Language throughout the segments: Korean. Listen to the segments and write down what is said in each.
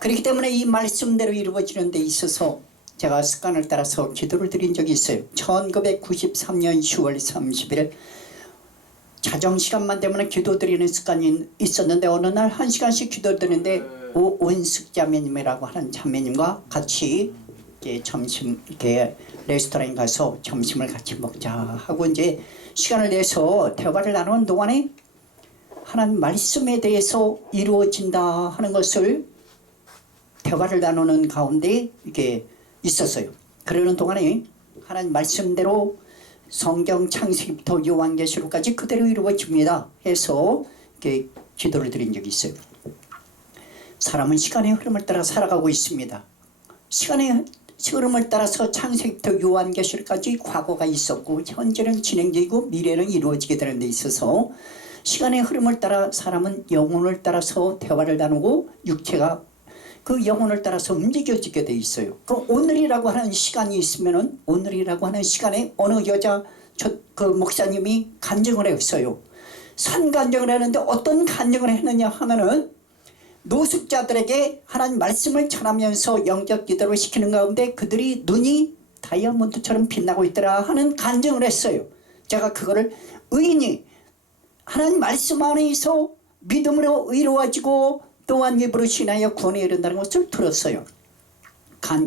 그렇기 때문에 이 말씀대로 이루어지는 데 있어서 제가 습관을 따라서 기도를 드린 적이 있어요. 1993년 10월 30일 자정시간만 되면 기도 드리는 습관이 있었는데 어느 날 1시간씩 기도 드리는데 오은숙 자매님이라고 하는 자매님과 같이 이제 점심 이렇게 레스토랑에 가서 점심을 같이 먹자 하고 이제 시간을 내서 대화를 나누는 동안에 하나님 말씀에 대해서 이루어진다 하는 것을 대화를 나누는 가운데 이게 있었어요. 그러는 동안에 하나님 말씀대로 성경 창세기부터 요한계시록까지 그대로 이루어집니다 해서 이렇게 기도를 드린 적이 있어요. 사람은 시간의 흐름을 따라 살아가고 있습니다. 시간의 흐름을 따라서 창세기부터 요한계시록까지 과거가 있었고 현재는 진행되고 미래는 이루어지게 되는 데 있어서 시간의 흐름을 따라 사람은 영혼을 따라서 대화를 나누고 육체가 그 영혼을 따라서 움직여지게 돼 있어요. 그 오늘이라고 하는 시간이 있으면은 오늘이라고 하는 시간에 어느 여자 그 목사님이 간증을 했어요. 산 간증을 했는데 어떤 간증을 했느냐 하면은 노숙자들에게 하나님 말씀을 전하면서 영적 기도를 시키는 가운데 그들이 눈이 다이아몬드처럼 빛나고 있더라 하는 간증을 했어요. 제가 그거를 의인이 하나님 말씀 안에서 믿음으로 의로워지고 또한 입으로 신하여 구원에 이른다는 것을 들었어요.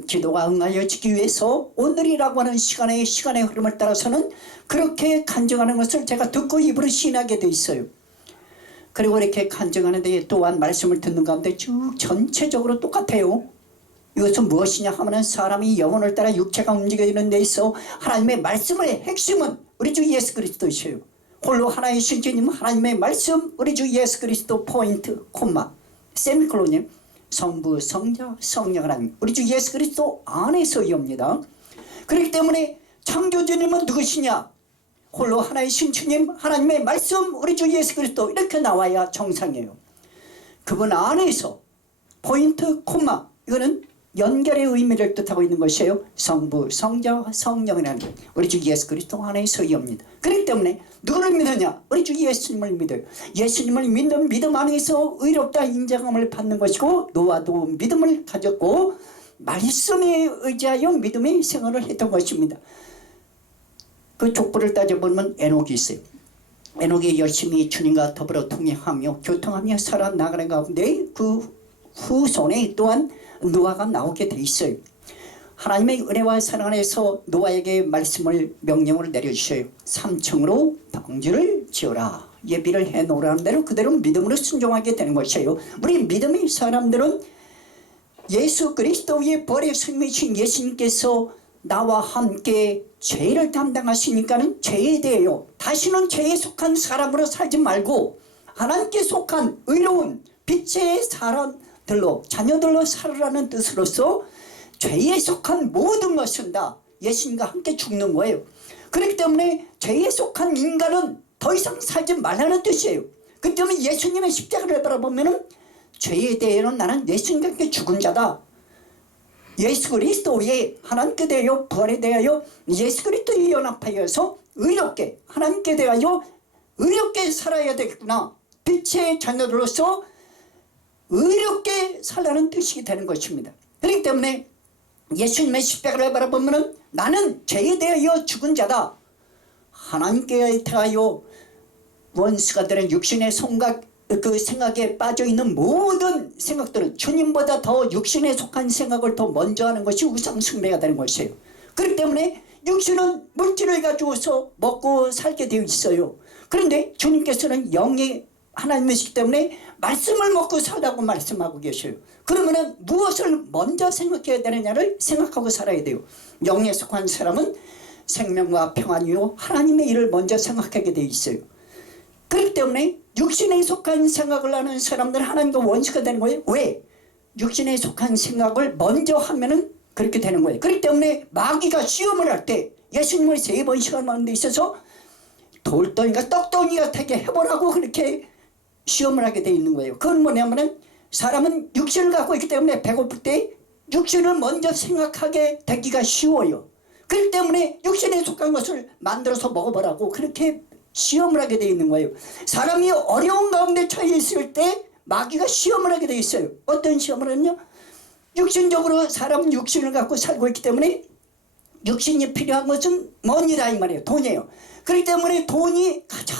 기도가 응하여지기 위해서 오늘이라고 하는 시간의 흐름을 따라서는 그렇게 간증하는 것을 제가 듣고 입으로 신하게 돼 있어요. 그리고 이렇게 간증하는데 또한 말씀을 듣는 가운데 쭉 전체적으로 똑같아요. 이것은 무엇이냐 하면 사람이 영혼을 따라 육체가 움직이는 데 있어 하나님의 말씀의 핵심은 우리 주 예수 그리스도이셔요. 홀로 하나의 신주님 하나님의 말씀 우리 주 예수 그리스도 포인트 콤마 세미콜론님 성부 성자 성령 하나님 우리 주 예수 그리스도 안에서이옵니다. 그렇기 때문에 창조주님은 누구시냐? 홀로 하나의 신주님 하나님의 말씀 우리 주 예수 그리스도 이렇게 나와야 정상이에요. 그분 안에서 포인트 콤마 이거는 연결의 의미를 뜻하고 있는 것이에요. 성부 성자 성령이라는 우리 주 예수 그리스도 안에서이옵니다. 그렇기 때문에 누구를 믿느냐? 우리 주 예수님을 믿어요. 예수님을 믿는 믿음 안에서 의롭다 인정함을 받는 것이고 노아도 믿음을 가졌고 말씀에 의지하여 믿음의 생활을 했던 것입니다. 그 족보를 따져보면 에녹이 있어요. 에녹이 열심히 주님과 더불어 통행하며 교통하며 살아나가는 가운데 그 후손에 또한 노아가 나오게 돼 있어요. 하나님의 은혜와 사랑 안에서 노아에게 말씀을 명령을 내려주셔요. 3층으로 방주를 지어라. 예비를 해놓으라는 대로 그대로 믿음으로 순종하게 되는 것이에요. 우리 믿음의 사람들은 예수 그리스도의 벌의 승리신 예수님께서 나와 함께 죄를 담당하시니까는 죄에 대해요. 다시는 죄에 속한 사람으로 살지 말고 하나님께 속한 의로운 빛의 사람들로 자녀들로 살으라는 뜻으로서 죄에 속한 모든 것은 다 예수님과 함께 죽는 거예요. 그렇기 때문에 죄에 속한 인간은 더 이상 살지 말라는 뜻이에요. 그렇기 때문에 예수님의 십자가를 바라보면 죄에 대해서는 나는 예수님과 함께 죽은 자다. 예수 그리스도의 하나님께 대하여 부활에 대하여 예수 그리스도에 연합하여서 의롭게 하나님께 대하여 의롭게 살아야 되겠구나. 빛의 자녀들로서 의롭게 살라는 뜻이 되는 것입니다. 그렇기 때문에 예수님의 십자가를 바라보면 나는 죄에 대하여 죽은 자다. 하나님께 대하여 원수가 되는 육신의 그 생각에 빠져있는 모든 생각들은 주님보다 더 육신에 속한 생각을 더 먼저 하는 것이 우상숭배가 되는 것이에요. 그렇기 때문에 육신은 물질을 가지고서 먹고 살게 되어 있어요. 그런데 주님께서는 영의 하나님이시기 때문에 말씀을 먹고 살라고 말씀하고 계셔요. 그러면 무엇을 먼저 생각해야 되느냐를 생각하고 살아야 돼요. 영에 속한 사람은 생명과 평안이요 하나님의 일을 먼저 생각하게 되어 있어요. 그렇기 때문에 육신에 속한 생각을 하는 사람들은 하나님과 원수가 되는 거예요. 왜? 육신에 속한 생각을 먼저 하면은 그렇게 되는 거예요. 그렇기 때문에 마귀가 시험을 할 때 예수님을 3번 시험하는 데 있어서 돌덩이가 떡덩이가 되게 해보라고 그렇게 시험을 하게 돼 있는 거예요. 그건 뭐냐면은 사람은 육신을 갖고 있기 때문에 배고플 때 육신을 먼저 생각하게 되기가 쉬워요. 그렇기 때문에 육신에 속한 것을 만들어서 먹어보라고 그렇게 시험을 하게 돼 있는 거예요. 사람이 어려운 가운데 처해 있을 때 마귀가 시험을 하게 돼 있어요. 어떤 시험을 하냐? 육신적으로 사람은 육신을 갖고 살고 있기 때문에 육신이 필요한 것은 뭐니라 이 말이에요. 돈이에요. 그렇기 때문에 돈이 가장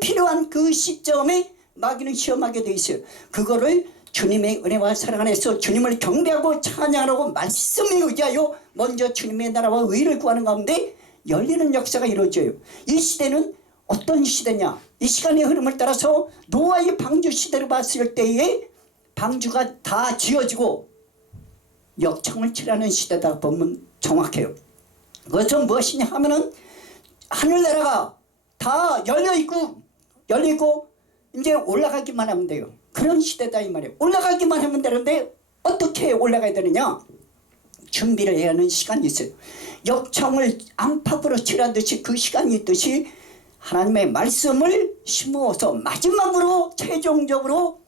필요한 그 시점에 마귀는 시험하게 돼 있어요. 그거를 주님의 은혜와 사랑 안에서 주님을 경배하고 찬양하고 말씀에 의지하여 먼저 주님의 나라와 의를 구하는 가운데 열리는 역사가 이루어져요. 이 시대는 어떤 시대냐? 이 시간의 흐름을 따라서 노아의 방주 시대를 봤을 때에 방주가 다 지어지고 역청을 칠하는 시대다 보면 정확해요. 그것은 무엇이냐 하면은 하늘나라가 다 열려있고 이제 올라가기만 하면 돼요. 그런 시대다 이 말이에요. 올라가기만 하면 되는데 어떻게 올라가야 되느냐? 준비를 해야 하는 시간이 있어요. 역청을 안팎으로 칠하듯이 그 시간이 있듯이 하나님의 말씀을 심어서 마지막으로 최종적으로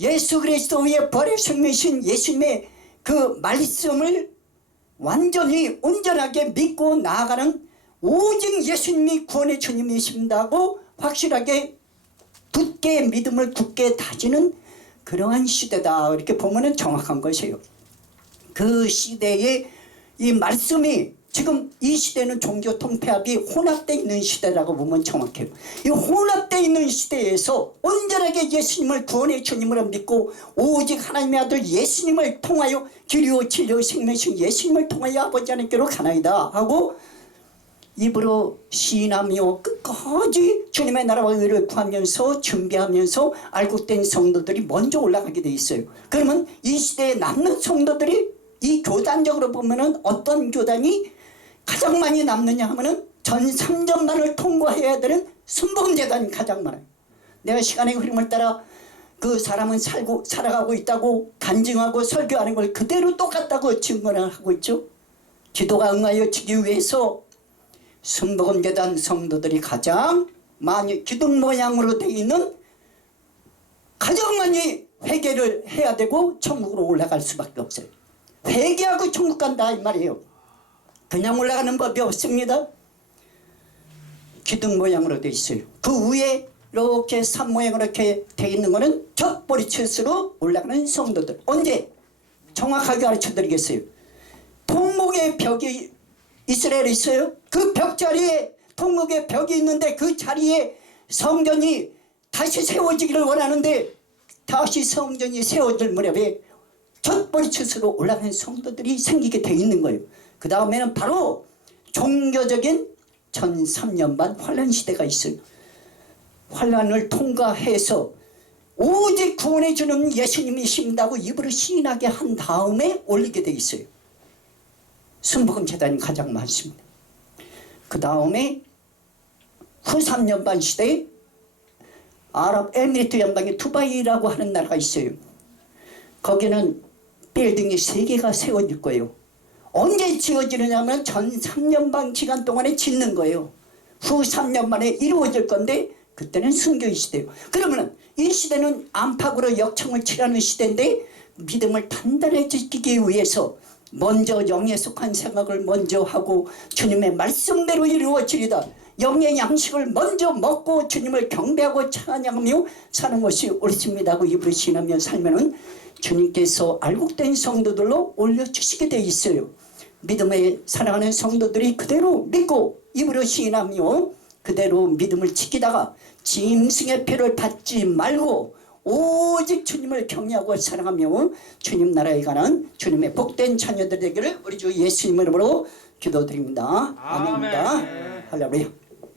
예수 그리스도의 벌의 생명이신 예수님의 그 말씀을 완전히 온전하게 믿고 나아가는 오직 예수님이 구원의 주님이신다고 확실하게 굳게 믿음을 굳게 다지는 그러한 시대다. 이렇게 보면 정확한 것이에요. 그 시대에 이 말씀이 지금 이 시대는 종교 통폐합이 혼합되어 있는 시대라고 보면 정확해요. 이 혼합되어 있는 시대에서 온전하게 예수님을 구원의 주님으로 믿고 오직 하나님의 아들 예수님을 통하여 길이요 진리요 생명이신 예수님을 통하여 아버지 하나님께로 가나이다 하고 입으로 시인하며 끝까지 주님의 나라와 의를 구하면서 준비하면서 알곡된 성도들이 먼저 올라가게 돼 있어요. 그러면 이 시대에 남는 성도들이 이 교단적으로 보면은 어떤 교단이 가장 많이 남느냐 하면은 전 3전만을 통과해야 되는 순복음재단이 가장 많아요. 내가 시간의 흐름을 따라 그 사람은 살아가고 있다고 간증하고 설교하는 걸 그대로 똑같다고 증거를 하고 있죠. 기도가 응하여지기 위해서 순복음재단 성도들이 가장 많이 기둥 모양으로 되어 있는 가장 많이 회개를 해야 되고 천국으로 올라갈 수밖에 없어요. 회개하고 천국 간다 이 말이에요. 그냥 올라가는 법이 없습니다. 기둥 모양으로 되어 있어요. 그 위에 이렇게 산 모양으로 이렇게 되어 있는 거는 젖보리칠수로 올라가는 성도들. 언제? 정확하게 가르쳐 드리겠어요. 통곡의 벽이 이스라엘에 있어요. 그 벽 자리에 통곡의 벽이 있는데 그 자리에 성전이 다시 세워지기를 원하는데 다시 성전이 세워질 무렵에 젖보리칠수로 올라가는 성도들이 생기게 돼 있는 거예요. 그 다음에는 바로 종교적인 전 3년반 환란 시대가 있어요. 환란을 통과해서 오직 구원해 주는 예수님이신다고 입으로 시인하게 한 다음에 올리게 돼 있어요. 순복음 재단이 가장 많습니다. 그 다음에 후 3년반 시대에 아랍에미리트 연방의 두바이라고 하는 나라가 있어요. 거기는 빌딩이 3개가 세워질 거예요. 언제 지어지느냐면 전 3년반 기간 동안에 짓는 거예요. 후 3년 만에 이루어질 건데 그때는 순교의 시대예요. 그러면 이 시대는 안팎으로 역청을 칠하는 시대인데 믿음을 단단히 지키기 위해서 먼저 영에 속한 생각을 먼저 하고 주님의 말씀대로 이루어지리다. 영의 양식을 먼저 먹고 주님을 경배하고 찬양하며 사는 것이 옳습니다 하고 입으로 신하며 살면은 주님께서 알곡된 성도들로 올려주시게 돼 있어요. 믿음에 사랑하는 성도들이 그대로 믿고 입으로 시인하며 그대로 믿음을 지키다가 짐승의 표를 받지 말고 오직 주님을 경외하고 사랑하며 주님 나라에 관한 주님의 복된 자녀들 되기를 우리 주 예수님 이름으로 기도드립니다. 아멘입니다. 할렐루야.